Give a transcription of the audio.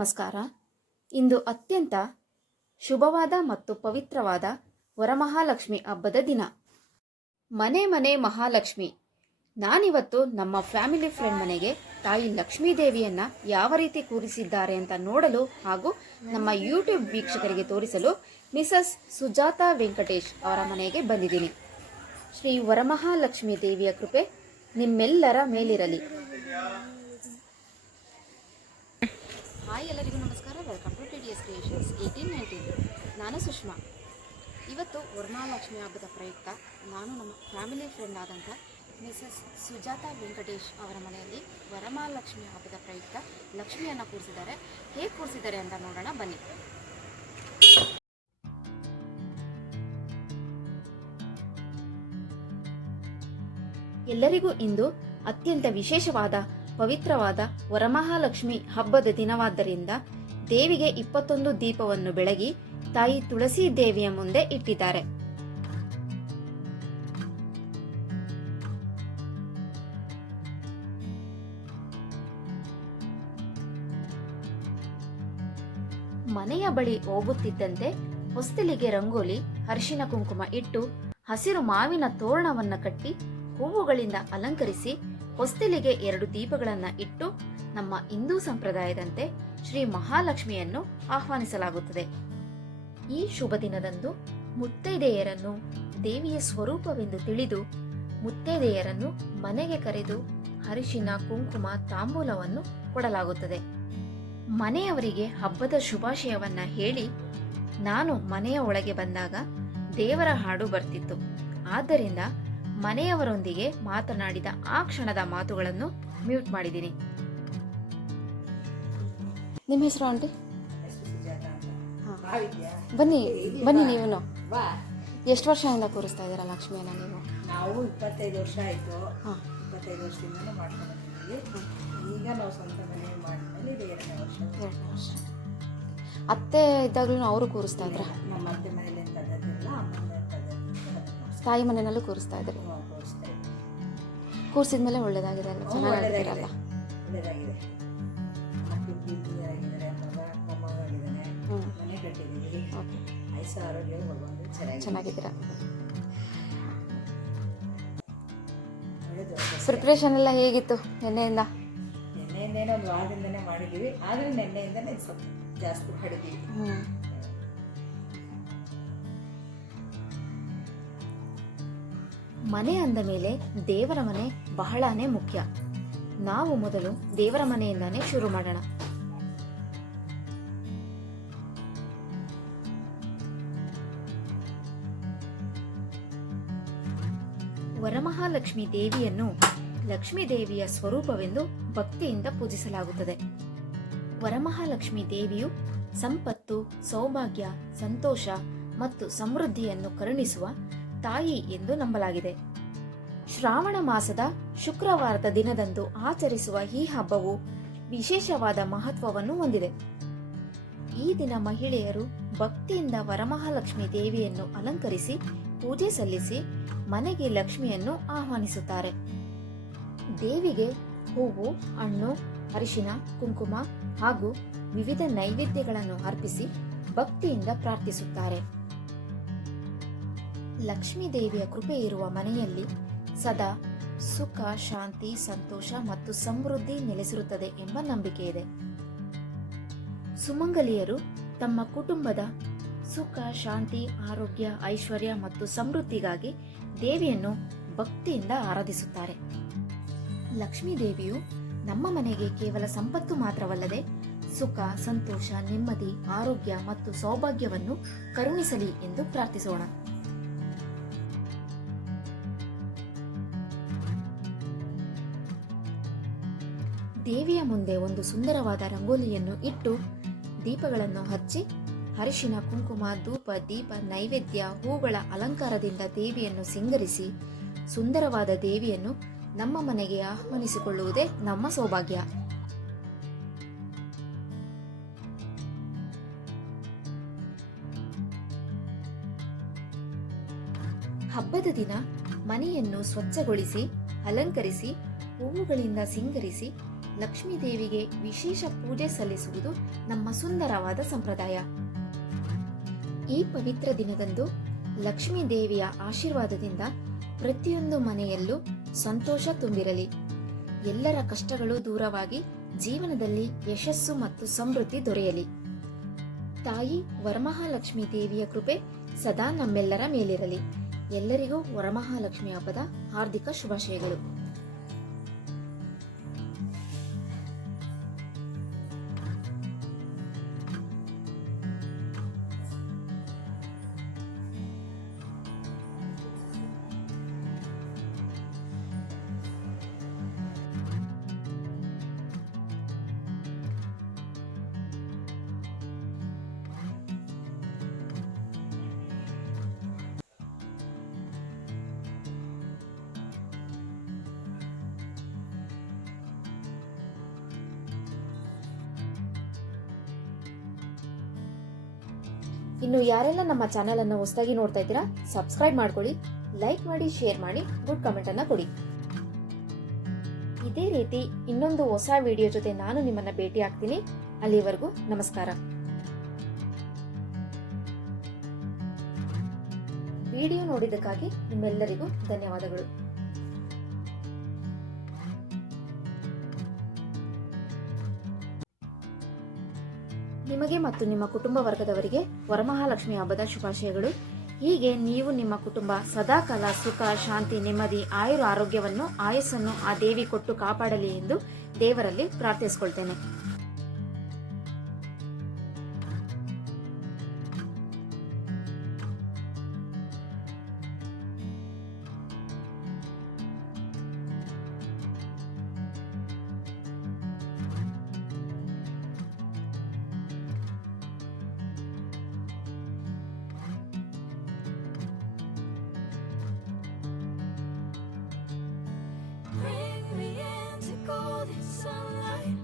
ನಮಸ್ಕಾರ. ಇಂದು ಅತ್ಯಂತ ಶುಭವಾದ ಮತ್ತು ಪವಿತ್ರವಾದ ವರಮಹಾಲಕ್ಷ್ಮಿ ಹಬ್ಬದ ದಿನ. ಮನೆ ಮನೆ ಮಹಾಲಕ್ಷ್ಮಿ. ನಾನಿವತ್ತು ನಮ್ಮ ಫ್ಯಾಮಿಲಿ ಫ್ರೆಂಡ್ ಮನೆಗೆ ತಾಯಿ ಲಕ್ಷ್ಮೀ ದೇವಿಯನ್ನ ಯಾವ ರೀತಿ ಕೂರಿಸಿದ್ದಾರೆ ಅಂತ ನೋಡಲು ಹಾಗೂ ನಮ್ಮ ಯೂಟ್ಯೂಬ್ ವೀಕ್ಷಕರಿಗೆ ತೋರಿಸಲು ಮಿಸಸ್ ಸುಜಾತಾ ವೆಂಕಟೇಶ್ ಅವರ ಮನೆಗೆ ಬಂದಿದ್ದೀನಿ. ಶ್ರೀ ವರಮಹಾಲಕ್ಷ್ಮಿ ದೇವಿಯ ಕೃಪೆ ನಿಮ್ಮೆಲ್ಲರ ಮೇಲಿರಲಿ. ಹಾಯ್, ಎಲ್ಲರಿಗೂ ನಮಸ್ಕಾರ. Welcome to TDS creations 1819. ನಾನು ಸುಷ್ಮಾ. ಇವತ್ತು ವರಮಹಾಲಕ್ಷ್ಮಿ ಹಬ್ಬದ ಪ್ರಯುಕ್ತ ನಾನು ನಮ್ಮ ಫ್ಯಾಮಿಲಿ ಫ್ರೆಂಡ್ ಆದಂಥ ಮಿಸಸ್ ಸುಜಾತಾ ವೆಂಕಟೇಶ್ ಅವರ ಮನೆಯಲ್ಲಿ ವರಮಹಾಲಕ್ಷ್ಮಿ ಹಬ್ಬದ ಪ್ರಯುಕ್ತ ಲಕ್ಷ್ಮಿಯನ್ನು ಕೂರಿಸಿದ್ದಾರೆ. ಹೇಗೆ ಕೂರಿಸಿದ್ದಾರೆ ಅಂತ ನೋಡೋಣ ಬನ್ನಿ. ಎಲ್ಲರಿಗೂ ಇಂದು ಅತ್ಯಂತ ವಿಶೇಷವಾದ ಪವಿತ್ರವಾದ ವರಮಹಾಲಕ್ಷ್ಮಿ ಹಬ್ಬದ ದಿನವಾದ್ದರಿಂದ ದೇವಿಗೆ 21 ದೀಪವನ್ನು ಬೆಳಗಿ ತಾಯಿ ತುಳಸಿ ದೇವಿಯ ಮುಂದೆ ಇಟ್ಟಿದ್ದಾರೆ. ಮನೆಯ ಬಳಿ ಹೋಗುತ್ತಿದ್ದಂತೆ ಹೊಸ್ತಿಲಿಗೆ ರಂಗೋಲಿ, ಅರಿಶಿನ ಕುಂಕುಮ ಇಟ್ಟು ಹಸಿರು ಮಾವಿನ ತೋರಣವನ್ನ ಕಟ್ಟಿ ಹೂವುಗಳಿಂದ ಅಲಂಕರಿಸಿ ಹೊಸ್ತಿಲಿಗೆ 2 ದೀಪಗಳನ್ನು ಇಟ್ಟು ನಮ್ಮ ಹಿಂದೂ ಸಂಪ್ರದಾಯದಂತೆ ಶ್ರೀ ಮಹಾಲಕ್ಷ್ಮಿಯನ್ನು ಆಹ್ವಾನಿಸಲಾಗುತ್ತದೆ. ಈ ಶುಭ ದಿನದಂದು ಮುತ್ತೈದೆಯರನ್ನು ದೇವಿಯ ಸ್ವರೂಪವೆಂದು ತಿಳಿದು ಮುತ್ತೈದೆಯರನ್ನು ಮನೆಗೆ ಕರೆದು ಅರಿಶಿನ ಕುಂಕುಮ ತಾಂಬೂಲವನ್ನು ಕೊಡಲಾಗುತ್ತದೆ. ಮನೆಯವರಿಗೆ ಹಬ್ಬದ ಶುಭಾಶಯವನ್ನ ಹೇಳಿ ನಾನು ಮನೆಯ ಒಳಗೆ ಬಂದಾಗ ದೇವರ ಹಾಡು ಬರ್ತಿತ್ತು. ಆದ್ದರಿಂದ ಮನೆಯವರೊಂದಿಗೆ ಮಾತನಾಡಿದ ಆ ಕ್ಷಣದ ಮಾತುಗಳನ್ನು ಮ್ಯೂಟ್ ಮಾಡಿದ್ದೀನಿ. ನಿಮ್ಮ ಹೆಸರು ಆಂಟಿ? ಬನ್ನಿ ಬನ್ನಿ. ನೀವು ಎಷ್ಟು ವರ್ಷದಿಂದ ಕೂರಿಸ್ತಾ ಇದ್ದೀರಾ ಲಕ್ಷ್ಮಿಯನ್ನ ನೀವು? ನಾವು 25 ವರ್ಷ ಆಯಿತು. 25 ವರ್ಷದಿಂದಲೂ ಮಾಡ್ಕೊಂಡು ಬಂದಿದ್ದೀವಿ. ಈಗ ನಾವು ಸ್ವಂತ ಮನೆ ಮಾಡಿದ್ಮೇಲೆ ಇದು 2ನೇ ವರ್ಷ. ಅತ್ತೆ ಇದ್ದಾಗಲೂ ಅವರು ಕೂರಿಸ್ತಾ ಇದ್ರ? ನಮ್ಮ ಅತ್ತೆ ಮನೇಲಿ ಎಂಥದ್ದಿಲ್ಲ, ಅಮ್ಮನ ತಾಯಿ ಮನೆಯಲ್ಲೂ ಕೂರಿಸ್ತಾ ಇದ್ರು. ಕೂರಿಸಿದ್ಮೇಲೆ ಒಳ್ಳೇದಾಗಿದೆ ಅಲ್ಲ? ಚೆನ್ನಾಗಿರಲ್ಲ? ಒಳ್ಳೇದಾಗಿದೆ. ಮಕ್ಕಳು ಪ್ರೀತಿಯಾಗಿದ್ದಾರೆ, ಮೊಮ್ಮಗಳಿದ್ದಾನೆ, ಮನೆ ಕಟ್ಟಿದ್ದೀವಿ. ಆಯುಷ ಆರೋಗ್ಯ ಚೆನ್ನಾಗಿದ್ದೀರಾ? ಪ್ರಿಪ್ರೇಷನ್ ಎಲ್ಲ ಹೇಗಿತ್ತು ನಿನ್ನೆಯಿಂದ? ನಿನ್ನೆಯಿಂದೇನೋ ಒಂದು ವಾರದಿಂದನೇ ಮಾಡಿದ್ದೀವಿ, ಆದರೆ ನಿನ್ನೆಯಿಂದನೇ ಸ್ವಲ್ಪ ಜಾಸ್ತಿ ಮಾಡಿದ್ದೀವಿ. ಮನೆ ಅಂದ ಮೇಲೆ ದೇವರ ಮನೆ ಬಹಳನೇ ಮುಖ್ಯ. ನಾವು ಮೊದಲು ದೇವರ ಮನೆಯಿಂದಾನೇ ಶುರು ಮಾಡೋಣ. ವರಮಹಾಲಕ್ಷ್ಮಿ ದೇವಿಯನ್ನು ಲಕ್ಷ್ಮೀ ದೇವಿಯ ಸ್ವರೂಪವೆಂದು ಭಕ್ತಿಯಿಂದ ಪೂಜಿಸಲಾಗುತ್ತದೆ. ವರಮಹಾಲಕ್ಷ್ಮಿ ದೇವಿಯು ಸಂಪತ್ತು, ಸೌಭಾಗ್ಯ, ಸಂತೋಷ ಮತ್ತು ಸಮೃದ್ಧಿಯನ್ನು ಕರುಣಿಸುವ ತಾಯಿ ಎಂದು ನಂಬಲಾಗಿದೆ. ಶ್ರಾವಣ ಮಾಸದ ಶುಕ್ರವಾರದ ದಿನದಂದು ಆಚರಿಸುವ ಈ ಹಬ್ಬವು ವಿಶೇಷವಾದ ಮಹತ್ವವನ್ನು ಹೊಂದಿದೆ. ಈ ದಿನ ಮಹಿಳೆಯರು ಭಕ್ತಿಯಿಂದ ವರಮಹಾಲಕ್ಷ್ಮಿ ದೇವಿಯನ್ನು ಅಲಂಕರಿಸಿ ಪೂಜೆ ಸಲ್ಲಿಸಿ ಮನೆಗೆ ಲಕ್ಷ್ಮಿಯನ್ನು ಆಹ್ವಾನಿಸುತ್ತಾರೆ. ದೇವಿಗೆ ಹೂವು, ಹಣ್ಣು, ಅರಿಶಿನ, ಕುಂಕುಮ ಹಾಗೂ ವಿವಿಧ ನೈವೇದ್ಯಗಳನ್ನು ಅರ್ಪಿಸಿ ಭಕ್ತಿಯಿಂದ ಪ್ರಾರ್ಥಿಸುತ್ತಾರೆ. ಲಕ್ಷ್ಮೀ ದೇವಿಯ ಕೃಪೆ ಇರುವ ಮನೆಯಲ್ಲಿ ಸದಾ ಸುಖ, ಶಾಂತಿ, ಸಂತೋಷ ಮತ್ತು ಸಮೃದ್ಧಿ ನೆಲೆಸಿರುತ್ತದೆ ಎಂಬ ನಂಬಿಕೆ ಇದೆ. ಸುಮಂಗಲಿಯರು ತಮ್ಮ ಕುಟುಂಬದ ಸುಖ, ಶಾಂತಿ, ಆರೋಗ್ಯ, ಐಶ್ವರ್ಯ ಮತ್ತು ಸಮೃದ್ಧಿಗಾಗಿ ದೇವಿಯನ್ನು ಭಕ್ತಿಯಿಂದ ಆರಾಧಿಸುತ್ತಾರೆ. ಲಕ್ಷ್ಮೀ ದೇವಿಯು ನಮ್ಮ ಮನೆಗೆ ಕೇವಲ ಸಂಪತ್ತು ಮಾತ್ರವಲ್ಲದೆ ಸುಖ, ಸಂತೋಷ, ನೆಮ್ಮದಿ, ಆರೋಗ್ಯ ಮತ್ತು ಸೌಭಾಗ್ಯವನ್ನು ಕರುಣಿಸಲಿ ಎಂದು ಪ್ರಾರ್ಥಿಸೋಣ. ದೇವಿಯ ಮುಂದೆ ಒಂದು ಸುಂದರವಾದ ರಂಗೋಲಿಯನ್ನು ಇಟ್ಟು ದೀಪಗಳನ್ನು ಹಚ್ಚಿ ಅರಿಶಿನ, ಕುಂಕುಮ, ಧೂಪ, ದೀಪ, ನೈವೇದ್ಯ, ಹೂಗಳ ಅಲಂಕಾರದಿಂದ ದೇವಿಯನ್ನು ಸಿಂಗರಿಸಿ ಸುಂದರವಾದ ದೇವಿಯನ್ನು ನಮ್ಮ ಮನೆಗೆ ಆಹ್ವಾನಿಸಿಕೊಳ್ಳುವುದೇ ನಮ್ಮ ಸೌಭಾಗ್ಯ. ಹಬ್ಬದ ದಿನ ಮನೆಯನ್ನು ಸ್ವಚ್ಛಗೊಳಿಸಿ ಅಲಂಕರಿಸಿ ಹೂವುಗಳಿಂದ ಸಿಂಗರಿಸಿ ಲಕ್ಷ್ಮೀ ದೇವಿಗೆ ವಿಶೇಷ ಪೂಜೆ ಸಲ್ಲಿಸುವುದು ನಮ್ಮ ಸುಂದರವಾದ ಸಂಪ್ರದಾಯ. ಈ ಪವಿತ್ರ ದಿನದಂದು ಲಕ್ಷ್ಮೀ ದೇವಿಯ ಆಶೀರ್ವಾದದಿಂದ ಪ್ರತಿಯೊಂದು ಮನೆಯಲ್ಲೂ ಸಂತೋಷ ತುಂಬಿರಲಿ. ಎಲ್ಲರ ಕಷ್ಟಗಳು ದೂರವಾಗಿ ಜೀವನದಲ್ಲಿ ಯಶಸ್ಸು ಮತ್ತು ಸಮೃದ್ಧಿ ದೊರೆಯಲಿ. ತಾಯಿ ವರಮಹಾಲಕ್ಷ್ಮೀ ದೇವಿಯ ಕೃಪೆ ಸದಾ ನಮ್ಮೆಲ್ಲರ ಮೇಲಿರಲಿ. ಎಲ್ಲರಿಗೂ ವರಮಹಾಲಕ್ಷ್ಮಿ ಹಬ್ಬದ ಹಾರ್ದಿಕ ಶುಭಾಶಯಗಳು. ಇನ್ನು ಯಾರೆಲ್ಲ ನಮ್ಮ ಚಾನೆಲ್ ಅನ್ನು ಹೊಸದಾಗಿ ನೋಡ್ತಾ ಇದ್ದೀರಾ, ಸಬ್ಸ್ಕ್ರೈಬ್ ಮಾಡ್ಕೊಳ್ಳಿ, ಲೈಕ್ ಮಾಡಿ, ಶೇರ್ ಮಾಡಿ, ಗುಡ್ ಕಮೆಂಟ್ ಅನ್ನ ಕೊಡಿ. ಇದೇ ರೀತಿ ಇನ್ನೊಂದು ಹೊಸ ವಿಡಿಯೋ ಜೊತೆ ನಾನು ನಿಮ್ಮನ್ನ ಭೇಟಿ ಆಗ್ತೀನಿ. ಅಲ್ಲಿವರೆಗೂ ನಮಸ್ಕಾರ. ವಿಡಿಯೋ ನೋಡಿದ್ದಕ್ಕಾಗಿ ನಿಮ್ಮೆಲ್ಲರಿಗೂ ಧನ್ಯವಾದಗಳು. ನಿಮಗೆ ಮತ್ತು ನಿಮ್ಮ ಕುಟುಂಬ ವರ್ಗದವರಿಗೆ ವರಮಹಾಲಕ್ಷ್ಮಿ ಹಬ್ಬದ ಶುಭಾಶಯಗಳು. ಹೀಗೆ ನೀವು ನಿಮ್ಮ ಕುಟುಂಬ ಸದಾಕಾಲ ಸುಖ, ಶಾಂತಿ, ನೆಮ್ಮದಿ, ಆಯುರ ಆರೋಗ್ಯವನ್ನು, ಆಯಸ್ಸನ್ನು ಆ ದೇವಿ ಕೊಟ್ಟು ಕಾಪಾಡಲಿ ಎಂದು ದೇವರಲ್ಲಿ ಪ್ರಾರ್ಥಿಸಿಕೊಳ್ತೇನೆ. Bring me into golden sunlight.